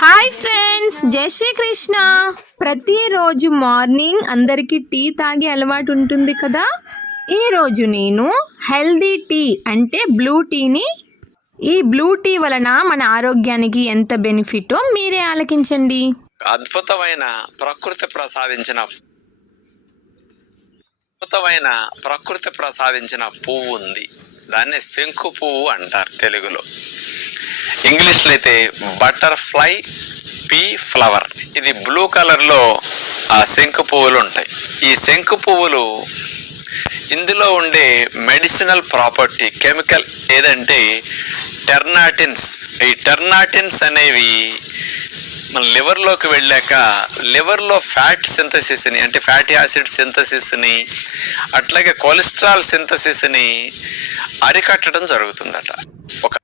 Hi friends, జై శ్రీకృష్ణ. ప్రతిరోజు morning అందరికీ టీ తాగే అలవాటు ఉంటుంది కదా. ఈరోజు నేను హెల్దీ టీ అంటే బ్లూ టీని, ఈ బ్లూ టీ వలన మన ఆరోగ్యానికి ఎంత బెనిఫిటో మీరే ఆలకించండి. అద్భుతమైన ప్రకృతి ప్రసాదించిన పువ్వు ఉంది. దాన్ని శంకు పువ్వు అంటారు తెలుగులో. ఇంగ్లీష్లో అయితే బటర్ఫ్లై పీ ఫ్లవర్. ఇది బ్లూ కలర్లో ఆ శంకు పువ్వులు ఉంటాయి. ఈ శంకు పువ్వులు ఇందులో ఉండే మెడిసినల్ ప్రాపర్టీ కెమికల్ ఏదంటే టెర్నాటిన్స్. ఈ టెర్నాటిన్స్ అనేవి మన లివర్లోకి వెళ్ళాక లివర్లో ఫ్యాట్ సింథసిస్ని అంటే ఫ్యాటీ యాసిడ్ సింథసిస్ని అట్లాగే కొలెస్ట్రాల్ సింథసిస్ని అరికట్టడం జరుగుతుందట. ఒక